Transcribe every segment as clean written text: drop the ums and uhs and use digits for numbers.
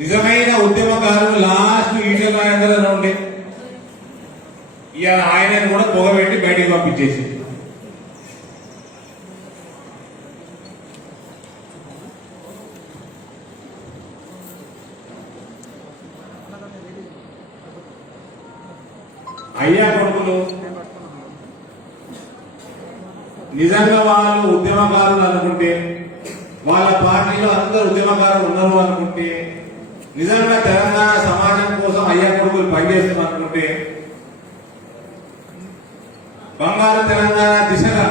నిజమైన ఉద్యమకారులు లాస్ట్ ఈటెల రాజేందర్ ఉండే ఇవాళ ఆయనను కూడా పొగబెట్టి బయటికి పంపించేసి అయ్యా కొడుకులు నిజంగా వాళ్ళు ఉద్యమకారులు అనుకుంటే, వాళ్ళ పార్టీలో అందరు ఉద్యమకారులు ఉన్నారు అనుకుంటే, నిజంగా తెలంగాణ సమాజం కోసం అయ్యా కొడుకులు పనిచేస్తున్నారు అనుకుంటే, బంగారు తెలంగాణ దిశగా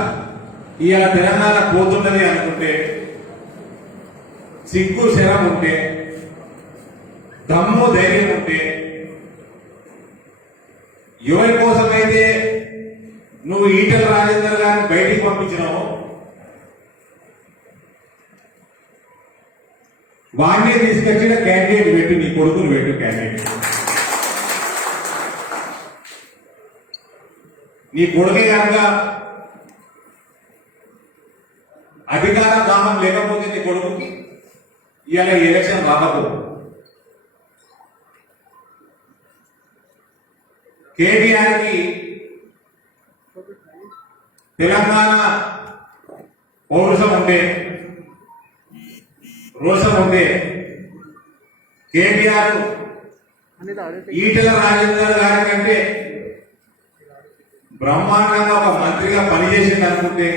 ఇవాళ తెలంగాణ పోతున్నది అనుకుంటే, సిగ్గు శరం ఉంటే, దమ్ము ధైర్యం ఉంటే, ఎవరి కోసమైతే నువ్వు ఈటెల రాజేందర్ గారిని బయటికి పంపించినావు వాడిని తీసుకొచ్చిన క్యాండిడేట్ పెట్టు, నీ కొడుకును పెట్టు క్యాండిడేట్. నీ కొడుకే కనుక అధికార దాహం లేకపోతే నీ కొడుకుకి ఇవాళ ఎలక్షన్ రాకపోదు. కేటీఆర్ కి తెలంగాణ పౌరుషం ఉండే, రోషం ఉండే, కేటీఆర్ ఈటెల రాజేందర్ గారి కంటే బ్రహ్మాండంగా ఒక మంత్రిగా పనిచేసింది అనుకుంటే,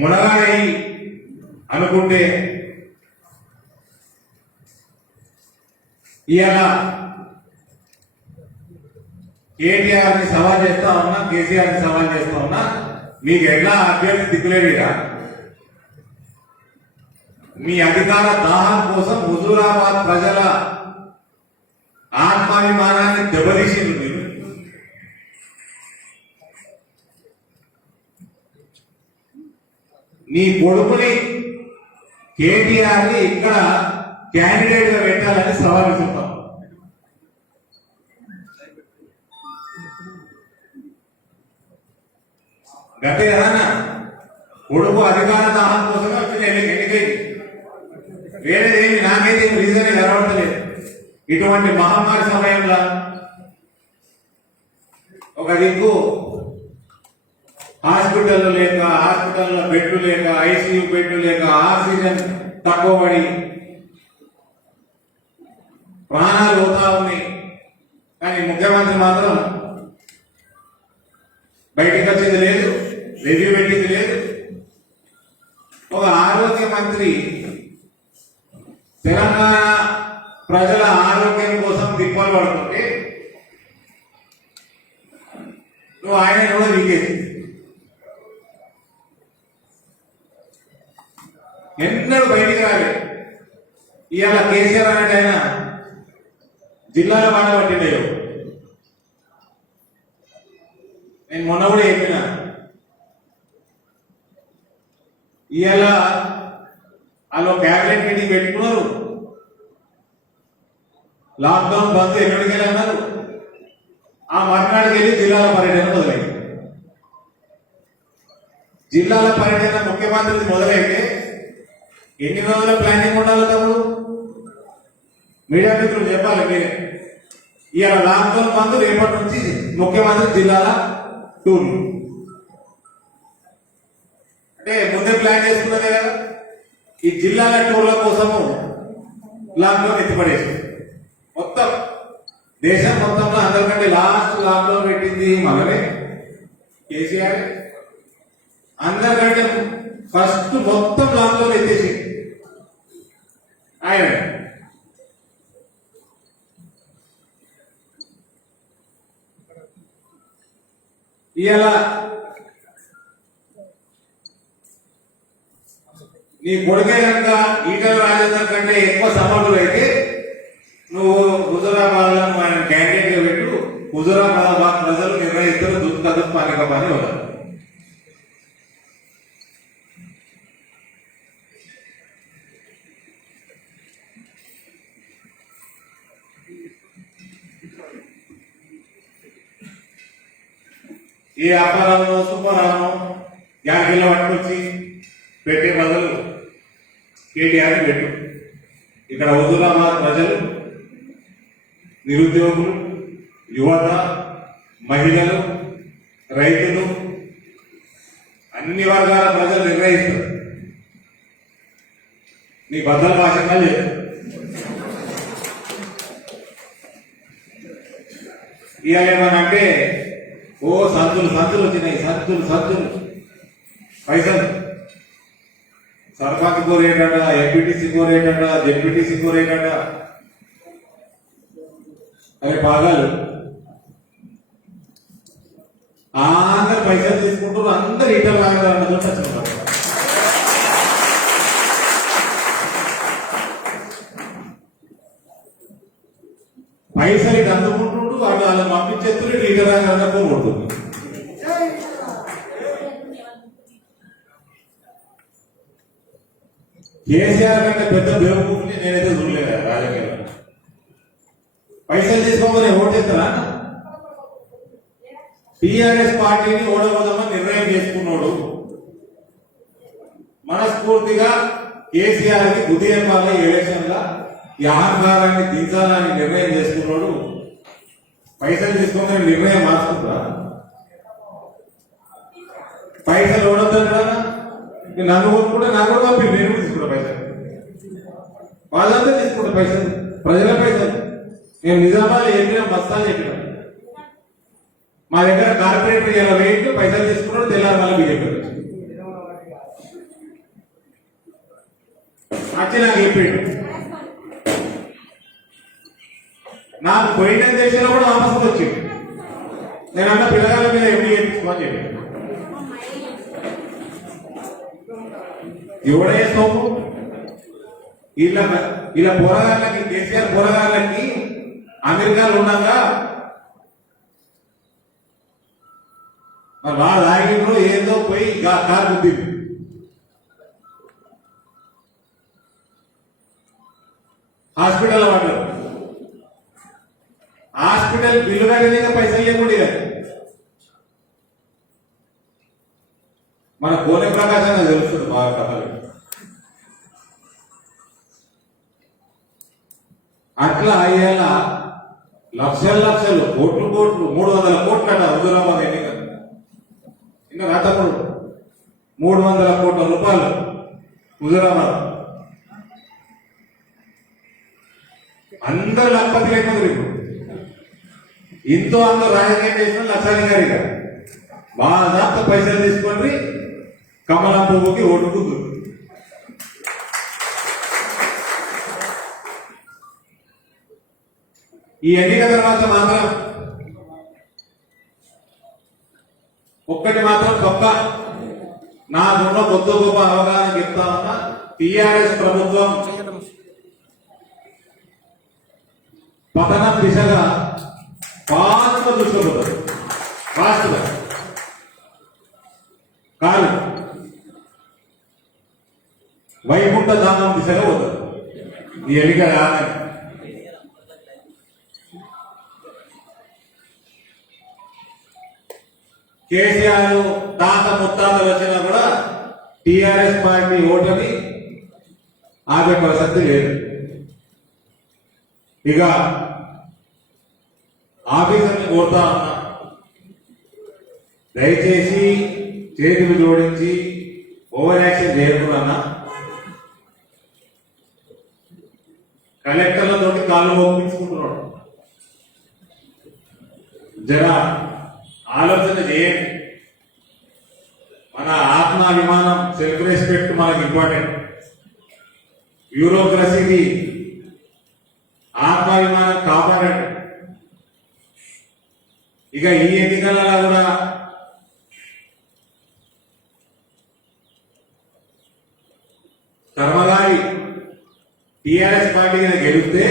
మునగాయి అనుకుంటే, ఇవాళ కేటీఆర్ ని సవాల్ చేస్తా ఉన్నా, కేసీఆర్ ని సవాల్ చేస్తా ఉన్నా, మీకు ఎట్లా అభ్యర్థి దిక్కులేడుగా? మీ అధికార దాహం కోసం హుజూరాబాద్ ప్రజల ఆత్మాభిమానాన్ని దెబ్బతీసింది మీరు. నీ కొడుకుని కేటీఆర్ ని ఇక్కడ క్యాండిడేట్ గా పెట్టాలని సవాల్ విసురుతాం. గతే కదా కొడుకు అధికార దాహం కోసమే వచ్చిన ఎన్నికైంది, వేరేదేమి నాకైతే రీజన్ కనబడతలేదు. ఇటువంటి మహమ్మారి సమయంలో ఒక దిక్కు హాస్పిటల్ లేక, హాస్పిటల్లో బెడ్లు లేక, ఐసీయూ బెడ్లు లేక, ఆక్సిజన్ తక్కువ పడి ప్రాణాలు పోతా ఉన్నాయి. కానీ ముఖ్యమంత్రి మాత్రం బయటికి వచ్చేది లేదు, రివ్యూ పెట్టింది లేదు. ఒక ఆరోగ్య మంత్రి తెలంగాణ ప్రజల ఆరోగ్యం కోసం తిప్పలు పడుతుంటే నువ్వు ఆయన కూడా వీకేసి ఎన్నడూ బయటికి రాలేదు. ఇవాళ కేసీఆర్ అంటే ఆయన జిల్లాలో బాధ పట్టిండేవు. నేను మొన్న కూడా చెప్పిన, ఇవాళ వాళ్ళు క్యాబినెట్ మీటింగ్ పెట్టుకున్నారు, లాక్డౌన్ బంద్ ఎక్కడికి వెళ్ళి అన్నారు. ఆ మర్నాడికి వెళ్ళి జిల్లాల పర్యటన మొదలైంది. జిల్లాల పర్యటన ముఖ్యమంత్రి మొదలైతే ఎన్ని రోజుల ప్లానింగ్ ఉండాలి తమ్ముడు? మీడియా మిత్రులు చెప్పాలి మీరే. ఇవాళ లాక్డౌన్ బంద్, రేపటి నుంచి ముఖ్యమంత్రి జిల్లాల టూర్. అంటే ముందే ప్లాన్ చేసుకున్నదే కదా. ఈ జిల్లాల టూర్ల కోసము లాక్డౌన్ ఎత్తిపడేసి మొత్తం దేశం మొత్తంలో అందరికంటే లాస్ట్ లాక్డౌన్ పెట్టింది మనమే, కేసీఆర్. అందరికంటే ఫస్ట్ మొత్తం లాక్డౌన్ ఎత్తేసి ఆయన. ఇవాళ నీ కొడుకే కనుక ఈటెల రాజేందర్ కంటే ఎక్కువ సమర్థులు అయితే నువ్వు హుజూరాబాద్ లో ఆయన క్యాండిడేట్ గా పెట్టు. హుజూరాబాద్ ప్రజలు నిర్ణయిస్తారు, దుఃఖ పాలక పని వదలరు. ఈ వ్యాపారాలను సూపరాలను యాభైలో పట్టుకొచ్చి పెట్టే బదులు కేటీఆర్ పెట్టు. ఇక్కడ హుజూరాబాద్ ప్రజలు, నిరుద్యోగులు, యువత, మహిళలు, రైతులు, అన్ని వర్గాల ప్రజలు నిర్ణయిస్తారు. నీ బద్దల భాషగా లేదు. ఇవాళ ఏమనంటే ఓ సంతులు సంతులు వచ్చినాయి, సంతులు పైసలు సర్పంచ్ కోరేటట, ఎంపీటీసీ కోరేటట, జెడ్పీటీసీ కోరేటట. అవి బాగాలు అందరు పైసలు తీసుకుంటారు, అందరు ఇటర్ లాగారు వచ్చిన పైసలు ఇటు అందుకుంటుండు, వాడు వాళ్ళని పంపించేస్తారు, లీటర్ లాగా కొడుతుంది. కేసీఆర్ కంటే పెద్ద బేవకూఫ్ని నేనైతే చూడలేదు రాజకీయాల్లో. పైసలు తీసుకోమని ఓటేస్తారా? టీఆర్ఎస్ పార్టీని ఓడబోదామని నిర్ణయం చేసుకున్నాడు. మనస్ఫూర్తిగా కేసీఆర్ కి బుద్ధి చెప్పాలి, ఎలక్షన్ గా ఈ అహంకారాన్ని దించాలని నిర్ణయం చేసుకున్నాడు. పైసలు తీసుకోమని నిర్ణయం మార్చుకుంటా? పైసలు ఓడొద్దా? నన్ను కొనుక్కుంటే నాకు కూడా పంపి, నేను తీసుకుంటా పైసలు. వాళ్ళంతా తీసుకుంటా పైసలు, ప్రజల పైసలు. నేను నిజామాబాద్ చెప్పినా, బస్తాలు చెప్పినా. మా దగ్గర కార్పొరేటర్ ఇలా వెయిట్ పైసలు తీసుకున్నాడు, తెల్లారి మళ్ళీ బీజేపీ వచ్చి నాకు చెప్పాడు. నాకు పోయిన దేశంలో కూడా ఆపస్సు వచ్చింది. నేను అన్న పిల్లగాల మీద ఎంపీ చేయించుకోమని చెప్పాను. ఎవడే సోము ఇలా ఇలా పోరగాళ్ళకి, కేసీఆర్ పోరగాళ్ళకి అమెరికాలో ఉండగా మరి వాళ్ళు ఆగినో ఏదో పోయి కారు గుద్దింది. హాస్పిటల్ పడ్డారు. హాస్పిటల్ బిల్లు కట్టేది పైసలు లేకుండా మన కోనె ప్రకాశంగా తెలుస్తుంది బాగా కథలు. అట్లా అయ్యేలా లక్షలు కోట్లు 300 కోట్లు అట హుజూరాబాద్ ఎన్నిక. ఇంకా రాతప్పుడు 300 కోట్ల రూపాయలు హుజూరాబాద్. అందరు లక్షపతి లేకపోతే ఇప్పుడు ఇంతో అందరూ రాజకీయం చేసిన లక్షాధికారి గారు బాగా పైసలు తీసుకొని కమలం పువ్వుకి ఓటుకుంది. ఈ ఎన్నిక తర్వాత మాత్రం ఒక్కటి మాత్రం గొప్ప నాకున్న కొద్ది గొప్ప అవగాహన చెప్తా ఉన్నా. టిఆర్ఎస్ ప్రభుత్వం పతనం దిశగా ఫాస్ట్గా దృష్టిపోతుంది. ఫాస్ట్గా కాదు, వైకుంఠ ధామం దిశగా పోతుంది. ఈ ఎన్నిక రాదని కేసీఆర్ తాత ముత్తాతలు వచ్చినా కూడా టిఆర్ఎస్ పార్టీ ఓటమి ఆగే ప్రసక్తి లేదు. ఇక ఆఫీసర్ని కోరుతా ఉన్నా, దయచేసి చేతులు జోడించి ఓవర్ యాక్షన్ చేయకుండా కలెక్టర్లతోటి కాళ్ళు మోపించుకుంటున్నాడు. జర ఆలోచన చేయండి. మన ఆత్మాభిమానం, సెల్ఫ్ రెస్పెక్ట్ మనకు ఇంపార్టెంట్. బ్యూరోక్రసీకి ఆత్మాభిమానం కాపాడండి. ఇక ఈ ఎన్నికలలో కూడా కర్మగారి టిఆర్ఎస్ పార్టీని గెలిస్తే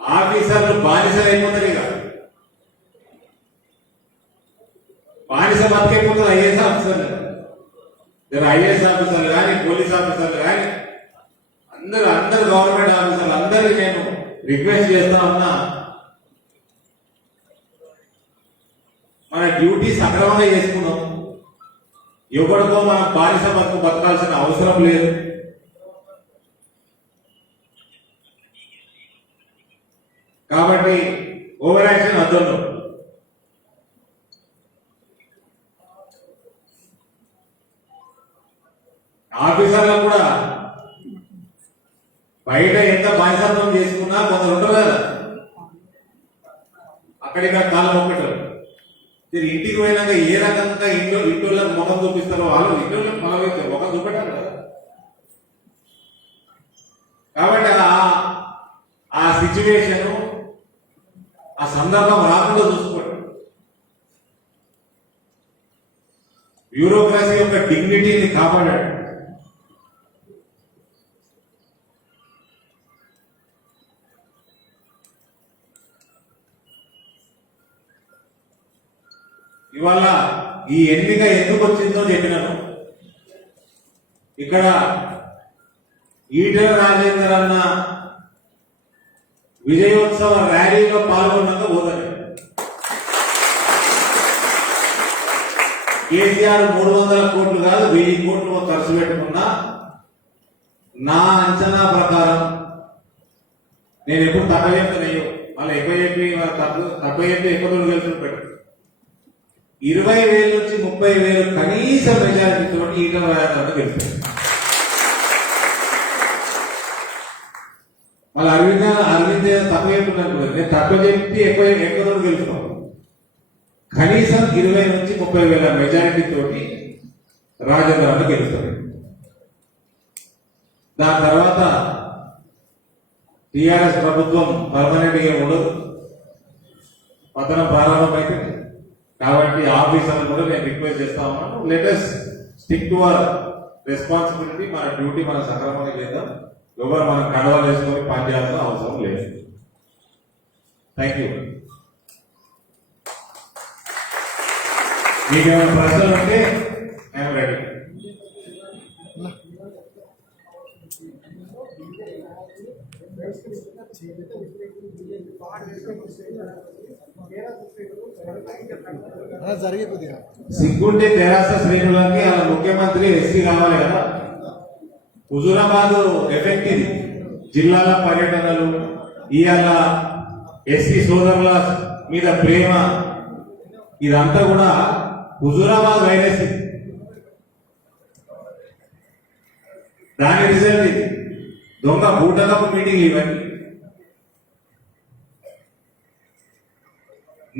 ఆఫీసర్లు బానిసలు అయిపోతారు. ఇక బానిస బతికైపోతారు ఐఏఎస్ ఆఫీసర్లు. ఐఏఎస్ ఆఫీసర్లు కానీ, పోలీస్ ఆఫీసర్లు కానీ, అందరు గవర్నమెంట్ ఆఫీసర్లు అందరికీ నేను రిక్వెస్ట్ చేస్తా ఉన్నా, మన డ్యూటీ సక్రమంగా చేసుకున్నాం. ఎవరికో మనం బానిస బతకాల్సిన అవసరం లేదు. కాబట్టి ఓవర్ యాక్షన్ అర్థంలో ఆఫీసర్లకు కూడా బయట ఎంత బాధ్యతత్వం చేసుకున్నా కొందరు ఉండరు కదా, అక్కడిక్కడ కాలం ఒక్కటారు. ఇంటికి పోయినాక ఏ రకంగా ఇంట్లో ముఖం చూపిస్తారో వాళ్ళు ఇంట్లో ముఖం చూపెట్టారు కదా. కాబట్టి ఆ సిచ్యువేషన్ ఆ సందర్భం రాకుండా చూసుకోండి. బ్యూరోక్రసీ యొక్క డిగ్నిటీని కాపాడాడు. ఇవాళ ఈ ఎన్నిక ఎందుకు వచ్చిందో చెప్పినాను. ఇక్కడ ఈటెల రాజేందర్ అన్న విజయోత్సవ ర్యాలీలో పాల్గొన్నాక పోదని కేసీఆర్ 300 కోట్లు కాదు 1000 కోట్లు ఖర్చు పెట్టుకున్నా నా అంచనా ప్రకారం నేను ఎప్పుడు తక్కువ చెప్తానయ్యో మళ్ళీ ఎక్కువ చెప్పి తక్కువ చెప్పి ఎక్కువ గెలుచుకుని పెట్టు 20,000 నుంచి 30,000 కనీస మెజారిటీతో ఈటల రాజేందర్ గెలుస్తాడు. మళ్ళీ అరవింద్ తక్కువ చెప్తున్నాను, నేను తక్కువ చెప్పి ఎక్కువ గెలుస్తున్నాను. కనీసం 20 నుంచి 30,000 మెజారిటీ తోటి రాజేంద్ర గెలుస్తాడు. దాని తర్వాత టిఆర్ఎస్ ప్రభుత్వం పర్మనెంట్ గా ఉండదు, పతనం ప్రారంభమైతే. కాబట్టి ఆఫీసర్లు కూడా నేను రిక్వెస్ట్ చేస్తా ఉన్నాను, let us stick to our responsibility. మన డ్యూటీ మనం సక్రమంగా చేద్దాం. ఎవరు మనం కండవాలు వేసుకొని పనిచేయాల్సిన అవసరం లేదు. Thank you. మీకు ఏమైనా ప్రశ్నలు ఉంటే ఐఎమ్ రెడీ. సిగ్గుంటే తెరాస శ్రేణులకి అలా ముఖ్యమంత్రి ఎస్సీ కావాలి కదా. హుజూరాబాద్ ఎఫెక్ట్ ఇది. జిల్లాల పర్యటనలు, ఇవాళ ఎస్సీ సోదరుల మీద ప్రేమ, ఇదంతా కూడా హుజూరాబాద్ వైరస్. దాని రిజల్ట్ ఇది. దొంగ బూటకపు మీటింగ్ ఇవన్నీ.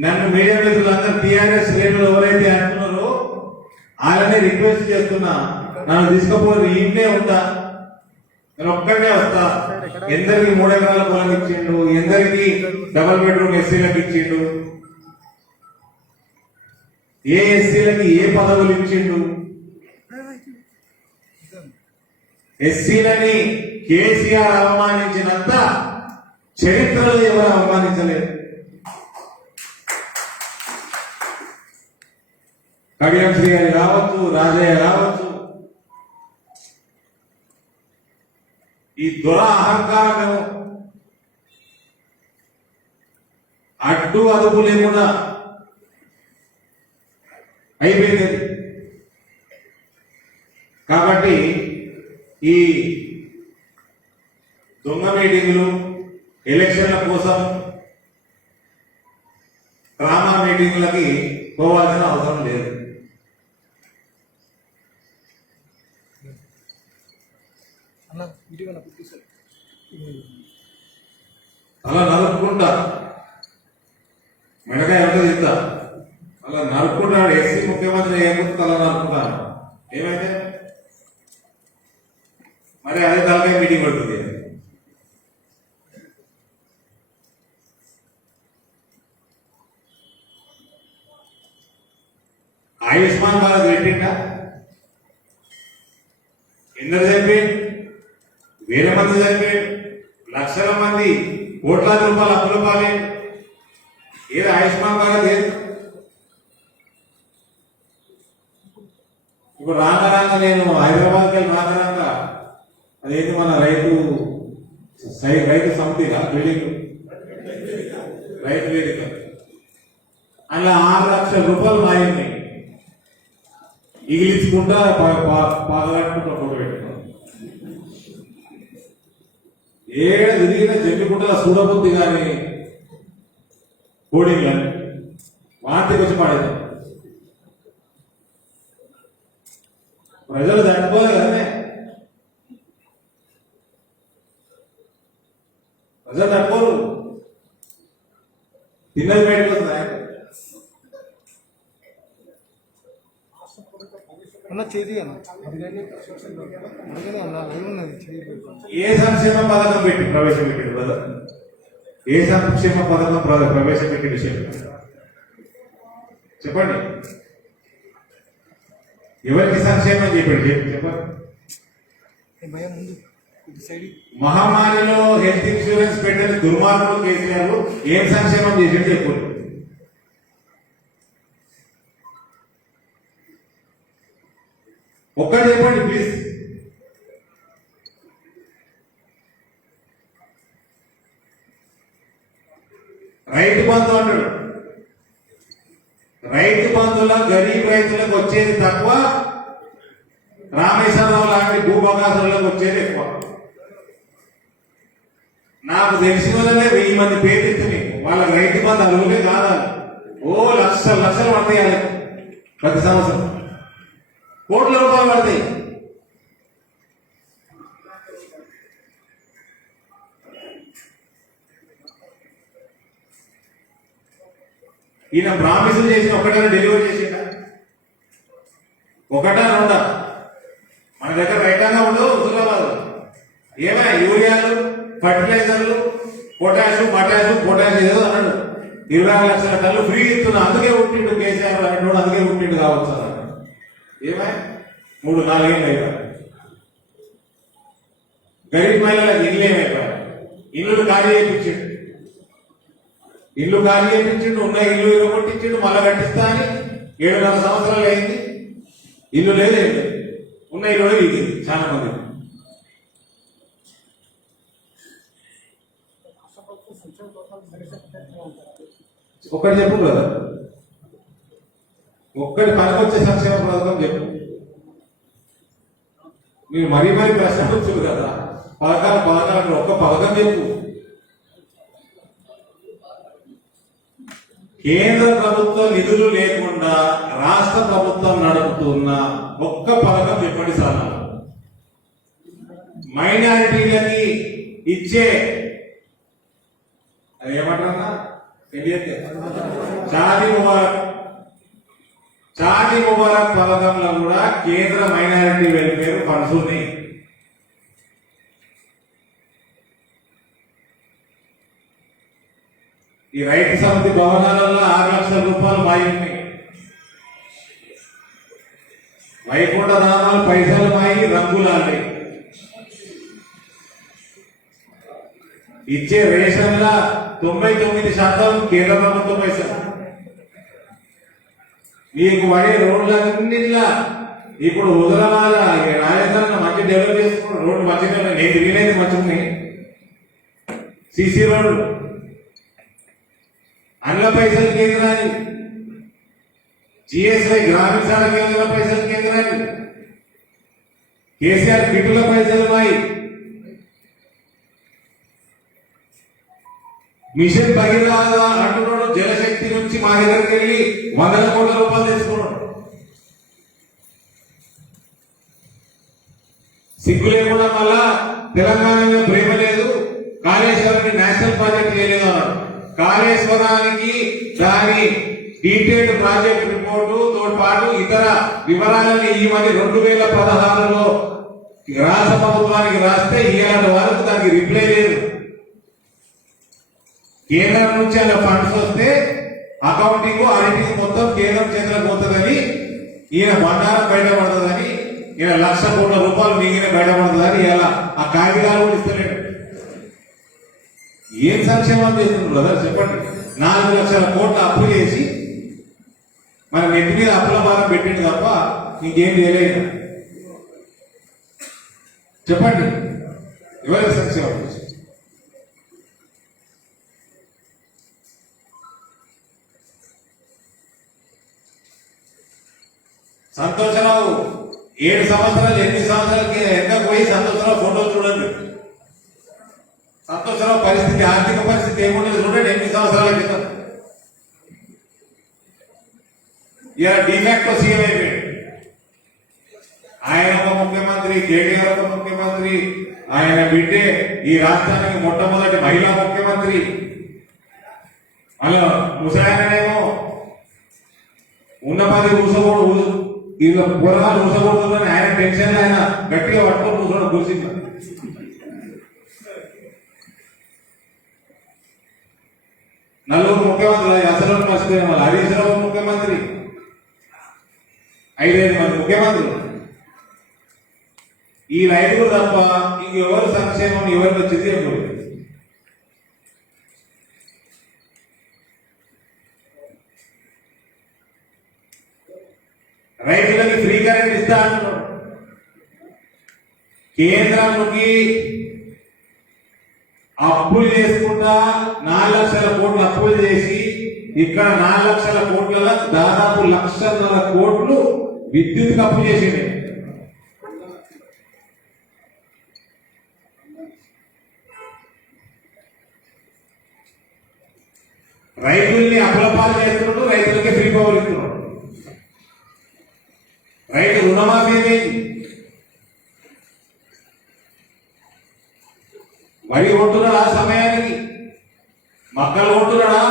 నన్ను మీడియా మిత్రులందరూ టీఆర్ఎస్ శ్రేణులు ఎవరైతే అంటున్నారో వాళ్ళనే రిక్వెస్ట్ చేస్తున్నా, నన్ను తీసుకుపోయి ఇంటే ఉంటా, నేను ఒక్కడే వస్తా. ఎందరికి 3 ఎకరాల పొలం ఇచ్చిండు, ఎందరికి డబల్ బెడ్రూమ్ ఎస్సీలకు ఇచ్చిండు, ఏ ఎస్సీలకి ఏ పదవులు ఇచ్చిండు. ఎస్సీలని కేసీఆర్ అవమానించినంత చరిత్రలో ఎవరు అవమానించలేదు. కడియం శ్రీ గారి రావచ్చు, రాజయ్య రావచ్చు, ఈ దొర అహంకారం అడ్డు అదుపు లేకుండా అయిపోయింది. కాబట్టి ఈ దొంగ మీటింగులు, ఎలక్షన్ల కోసం డ్రామా మీటింగులకి పోవాల్సిన అవసరం లేదు. అలా నరుక్కుంటా మెడకాయ ఎంత తింటా అలా నరుక్కుంటాడు. ఎస్సీ ముఖ్యమంత్రి ఏముంటుంది అలా నరుక్కుంటాను. ఏమైతే మరి అదే తలకాయ మీటింగ్ పడుతుంది. ఆయుష్మాన్ భారత్ పెట్టిండా? ఎందరు చనిపోయింది? 1000 మంది చనిపోయింది, లక్షల మంది, కోట్లాది రూపాయలు అప్పుల పాలే. ఏది ఆయుష్మాన్ భారత్? ఏది? ఇప్పుడు రాంగ నేను హైదరాబాద్కి వెళ్ళి రాంగ అదేంటి మన రైతు సమితి బిల్డింగ్ రైతు వేదిక అలా 6 లక్షల రూపాయలు మాయింది. ఇగిలించుకుంటా పాదగట్టుకుంటా ఫోటో పెట్టుకున్నాం. ఏడ తిరిగిన చెట్టుకుంటా చూడబుద్ధి కానీ కోడింగ్ వాటికి వచ్చి పడేది ప్రజలు చనిపోలే కదనే, ప్రజలు చనిపోరు, తిన్నది బయటకు వస్తున్నాయి. ఏ సంక్షేమ పథకం పెట్టి ప్రవేశపెట్టాడు బ్రదర్? ఏ సంక్షేమ పథకం ప్రవేశపెట్టే విషయం చెప్పండి. ఎవరికి సంక్షేమం చెప్పాడు చెప్పండి. మహమ్మారిలో హెల్త్ ఇన్సూరెన్స్ పెట్టిన దుర్మార్గులు కేసీఆర్ ఏం సంక్షేమం చేసాడు చెప్పండి. ఒక్కటి చెప్పండి ప్లీజ్. రైతు బంధు అంటాడు. రైతు బంధుల గరీబ్ రైతులకు వచ్చేది తక్కువ, రామేశ్వరరావు లాంటి భూభాగాసులకు వచ్చేది ఎక్కువ. నాకు తెలిసిన వాళ్ళనే 1000 మంది పేర్లు ఇస్తుంది. వాళ్ళకి రైతు బంధు అరువులే కాదాలి. ఓ లక్షలు లక్షలు పడతాయి ప్రతి సంవత్సరం, కోట్ల రూపాయలు పడతాయి. ఈయన ప్రామిసులు చేసిన ఒకటైనా డెలివరీ చేసిందా? ఒకటా రెండా? మన దగ్గర రైతాంగం ఉండవు హుజురాబాద్. ఏమైనా యూరియాలు, ఫర్టిలైజర్లు, పొటాషియం ఏదో అన్నాడు. 26 లక్షల టన్నులు ఫ్రీ ఇస్తున్నా, అందుకే ఉంటిండు కేసీఆర్ అంటున్నాడు, అందుకే ఉంటిండు కావచ్చు అన్నాడు. ఏమై 3-4 ఏళ్ళు అయిపోయాయి. గరీబ్ మహిళలకు ఇల్లు ఏమైపోయాయి? ఇల్లు ఖాళీ చేయించిండు, ఉన్న ఇల్లు ఇరగొట్టించిండు, మళ్ళా కట్టిస్తా అని 7.5 సంవత్సరాలు అయింది. ఇల్లు లేదు, ఉన్న ఇల్లు ఇది చాలా మంది. ఒక్కటి చెప్పు కదా, ఒక్కటి పనికొచ్చే సంక్షేమ పథకం చెప్పు. మీరు మరీ ప్రశ్న వచ్చారు కదా, పథకాలు ఒక్క పథకం చెప్పు. కేంద్ర ప్రభుత్వ నిధులు లేకుండా రాష్ట్ర ప్రభుత్వం నడుపుతున్న ఒక్క పథకం చెప్పండి సార్. మైనారిటీలకి ఇచ్చే అది ఏమంటారా, షాదీ ముబారక్ పథకంలో కూడా కేంద్ర మైనారిటీ వెల్ఫేర్ ఫండ్స్ ఉన్నాయి. ఈ రైతు సమితి భవనాలలో 6 లక్షల రూపాయలు మాయి. వైకుంఠ ధామాలు పైసలు మాయి, రంగులాలి. ఇచ్చే రేషన్ల 99% కేంద్ర ప్రభుత్వ పైసలు. మీకు పడే రోడ్లన్నింటిలా ఇప్పుడు హుజురాబాద్ రాజధాని మంచి డెవలప్ చేసుకున్న రోడ్డు మంచిగా, నేను తిరిగినది మంచిగా, సిసి రోడ్లు అందులో పైసలు కేంద్రాన్ని, జిఎస్ఐ గ్రామీణ సడక్ యోజన పైసలు కేంద్రాన్ని, కేసీఆర్ కిట్టుల పైసలు మాయి, మిషన్ భగీరథ అంటున్నాడు. జలశక్తి నుంచి మా దగ్గరికి వెళ్ళి 100 కోట్ల రూపాయలు తెచ్చుకున్నాడు. సిగ్గు లేకుండా మళ్ళా తెలంగాణలో ప్రేమ లేదు, కాళేశ్వరానికి నేషనల్ ప్రాజెక్ట్ చేయలేదు అన్నాడు. కాళేశ్వరానికి దాని డీటెయిల్డ్ ప్రాజెక్ట్ రిపోర్టు తో పాటు ఇతర వివరాలను ఇవ్వమని 2016లో రాష్ట్ర ప్రభుత్వానికి రాస్తే ఇవాళ వరకు దానికి రిప్లై లేదు. కేంద్రం నుంచి అలా ఫండ్స్ వస్తే అకౌంటింగ్ ఆడిటింగ్ మొత్తం కేంద్రం చేతులకు పోతుందని, ఈయన బండారం బయటపడుతుందని, ఈయన 1,00,000 కోట్ల రూపాయలు మిగిలిన బయటపడుతుందని ఇలా ఆ కాగితాలు కూడా ఇస్తలేడు. ఏం సంక్షేమం చేస్తుంది బ్రదర్ చెప్పండి? 4 లక్షల కోట్ల అప్పు చేసి మన నెత్తి మీద అప్పుల భారం పెట్టింది తప్ప ఇంకేం చేయలేదు. చెప్పండి ఎవరికి సంక్షేమం? సంతోషరావు 7 సంవత్సరాలు 8 సంవత్సరాలకి ఎంతకు పోయి సంతోషరావు ఫోటోలు చూడండి. సంతోషరావు పరిస్థితి, ఆర్థిక పరిస్థితి ఏముండదు చూడండి 8 సంవత్సరాల క్రితం. ఇలా డిఫాక్టో సీఎం అయిపోయాడు. ఆయన ఒక ముఖ్యమంత్రి, కేటీఆర్ ఒక ముఖ్యమంత్రి, ఆయన బిడ్డే ఈ రాష్ట్రానికి మొట్టమొదటి మహిళా ముఖ్యమంత్రి. అలా ముసాయనేమో ఉన్నపది ఊసకూడదు, ఇలా పురాలు ఊసకూడదని ఆయన టెన్షన్ ఆయన గట్టిగా పట్టుకొని కూర్చోడం కూర్చుంది. నలుగురు ముఖ్యమంత్రులు అసలు మర్చిపోయిన వాళ్ళు. హరీష్ రావు ముఖ్యమంత్రి, 5 మంది ముఖ్యమంత్రులు. ఈ 5 తప్ప ఇంకెవరు సంక్షేమం ఎవరికి వచ్చింది ఎప్పుడు? రైతులకి ఫ్రీ కరెంట్ ఇస్తా అంటున్నాడు. కేంద్రానికి అప్పులు చేసుకుంటా 4 లక్షల కోట్లు అప్పులు చేసి ఇక్కడ 4 లక్షల కోట్ల దాదాపు 1,50,000 కోట్లు విద్యుత్ అప్పు చేసింది. రైతుల్ని అప్పులపాలు చేస్తున్నాడు, రైతులకి ఫ్రీ పవర్ ఇస్తున్నాడు. రైతు రుణమాఫీ ఏమైంది? వరి కొంటున్నాడా సమయానికి? మక్కలు కొంటున్నాడా?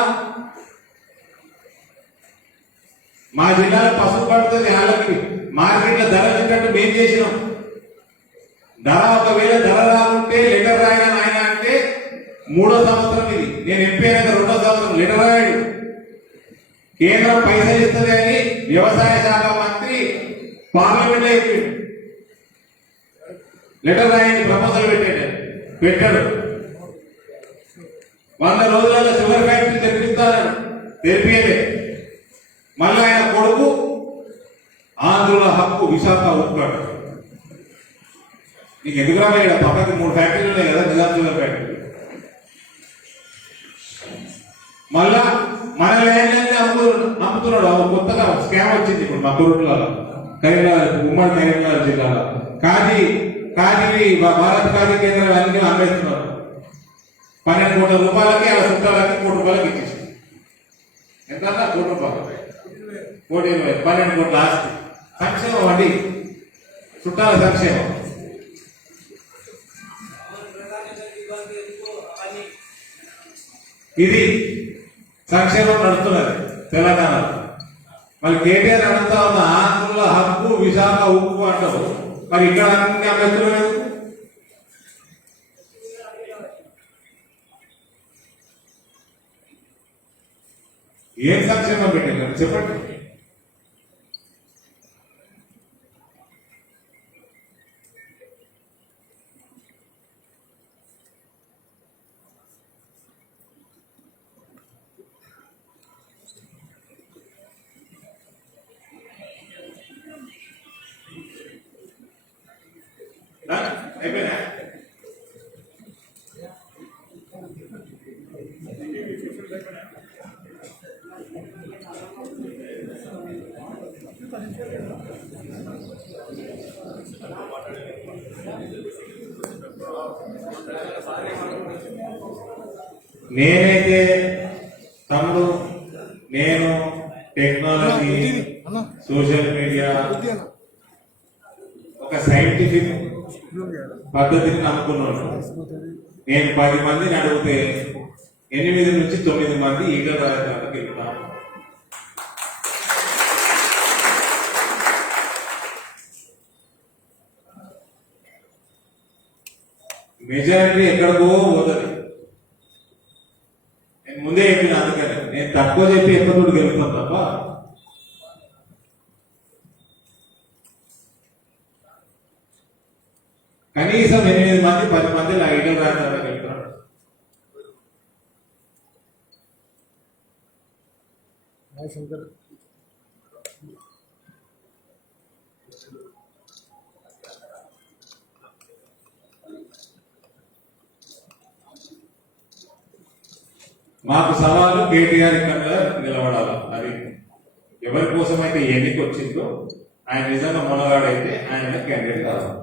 మా జిల్లాలో పసుపు పడుతుంది, వాళ్ళకి మార్కెట్లో ధర ఇచ్చినట్టు మేము చేసినాం. ధర ఒకవేళ ధర రాకుంటే లెటర్ రాయన ఆయన అంటే 3వ సంవత్సరం ఇది. నేను ఎంపీ అయిన 2వ సంవత్సరం లెటర్ రాయడు. కేంద్రం పైసలు ఇస్తుంది అని వ్యవసాయ శాఖ మంత్రి పార్లమెంట్ లో చెప్పాడు. లెటర్ రాయని ప్రపోజల్ పెట్టాడు. 100 రోజులలో షుగర్ ఫ్యాక్టరీ తెరిపిస్తానని తెరిపియలే. మళ్ళీ ఆయన కొడుకు ఆంధ్రుల హక్కు విశాఖ ఉత్పాదక. నీకు ఎందుకు రాబోయే పక్కకి 3 ఫ్యాక్టరీలు ఉన్నాయి కదా, నిజాం షుగర్ ఫ్యాక్టరీ. మళ్ళా మన ల్యాండ్ అమ్ముతున్నాడు. కొత్తగా స్కామ్ వచ్చింది ఇప్పుడు మా కురుట్లలో, కరీంనగర్, ఉమ్మడి కరీంనగర్ జిల్లాలో. కాజీ భారత కాజీ కేంద్రం అన్ని అమ్మేస్తున్నారు. 12 కోట్ల రూపాయలకి ఆ చుట్టాలకి 1 కోటి రూపాయలకి ఇచ్చేసి ఎంత? 1 కోటి రూపాయలు, 1,20,000, 12 కోట్ల ఆస్తి. సంక్షేమం అండి, చుట్టాల సంక్షేమం. ఇది సంక్షేమం నడుస్తున్నది తెలంగాణలో. మళ్ళీ కేటీఆర్ అడుగుతా ఉన్న ఆంధ్రుల హక్కు విశాఖ ఉక్కు అంటారు. మరి ఇక్కడ అన్ని అభ్యర్థులు ఏం సంక్షేమం పెట్టారు చెప్పండి. అయిపోయినా? నేనైతే తమ్ముడు, నేను టెక్నాలజీ, సోషల్ మీడియా, ఒక సైంటిఫిక్ పద్ధతిని నమ్ముకున్నాను. నేను 10 మందిని అడిగితే 8 నుంచి 9 మంది ఈగల రాజకీయాలకు వెళ్తాను. మెజారిటీ ఎక్కడికో పోతుంది. నేను ముందే చెప్పిన, అందుకని నేను తక్కువ చెప్పి ఎక్కడో గెలుపుతాను తప్ప కనీసం 8 మంది 10 మంది ఈగల రాజకీయాలకు వెళ్తారు. మాకు సవాలు కేటీఆర్ ఇక్కడ నిలబడాలి. అది ఎవరి కోసం అయితే ఎన్నిక వచ్చిందో ఆయన నిజంగా మొనగాడైతే ఆయన క్యాండిడేట్ కావాలి.